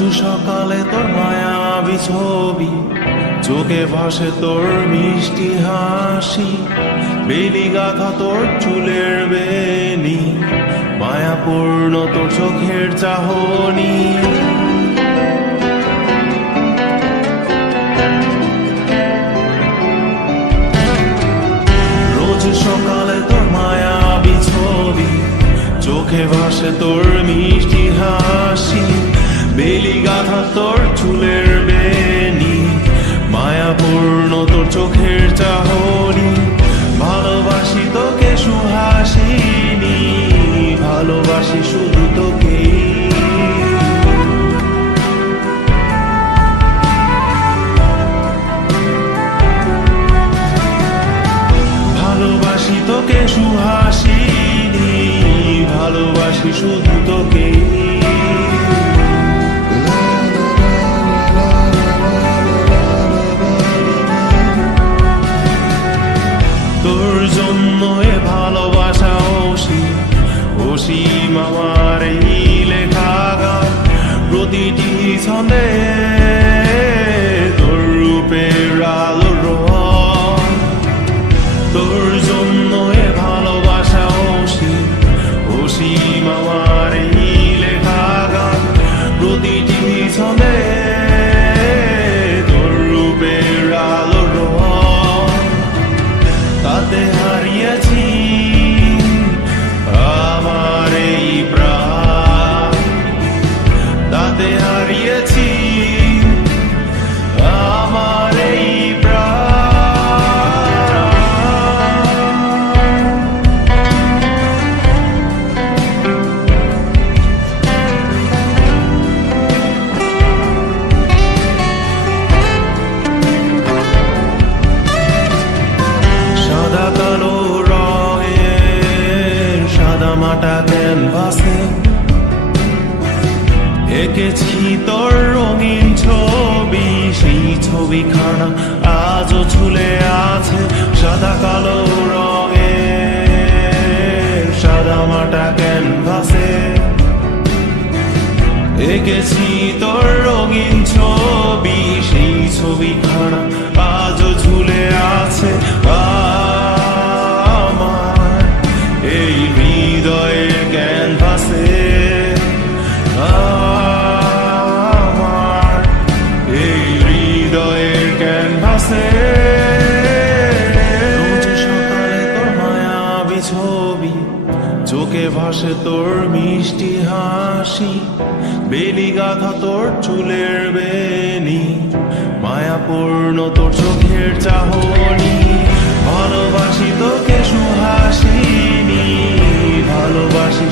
রোজ সকালে তোর মায়াবী ছবি, চোখে ভাসে তোর মিষ্টি হাসি, বেলি গাথা তোর চুলের বেনি, মায়াপূর্ণ তোর চোখের চাহনি। রোজ সকালে তোর মায়াবী ছবি, চোখে ভাসে তোর মিষ্টি হাসি, বেলি গাথা তোর চুলের বেনি, মায়াপূর্ণ তোর চোখের চাহনি। ভালোবাসি তোকে সুহাসিনী, ভালোবাসি শুধু তোকে। ভালোবাসি তোকে সুহাসিনী, ভালোবাসি শুধু তোকে। তোর জন্য এ ভালোবাসা অসীম আমার এই লেখা গান, প্রতিটি ছন্দে তোর রূপের আলো রং। তোর জন্য এ ভালোবাসা অসীম আমার এই লেখা গান, প্রতিটি ছন্দে তোর রূপের আলো রং। তাতে হারিয়েছি আমার এই প্রাণ, তাতে হারিয়েছি আমার এই কালো রঙের সাদা মাটা ক্যানভাসে এঁকেছি তোর রঙিন ছবি, সেই ছবিখানা আজও ঝুলে আছে। সাদা কালো রঙের সাদা মাটা ক্যানভাসে এঁকেছি তোর রঙিন ছবি, সেই ছবিখানা আজও ঝুলে আছে আমার এই হৃদয়ের ক্যানভাসে। আমার এই হৃদয়ের ক্যানভাসে রোজ সকালে তোর মায়াবী ছবি, চোখে ভাসে তোর মিষ্টি হাসি, বেলি গাথা তোর চুলের বেনি, মায়াপূর্ণ তোর চোখের চাহনি। ভালোবাসি তোকে সুহাসিনী, ভালোবাসি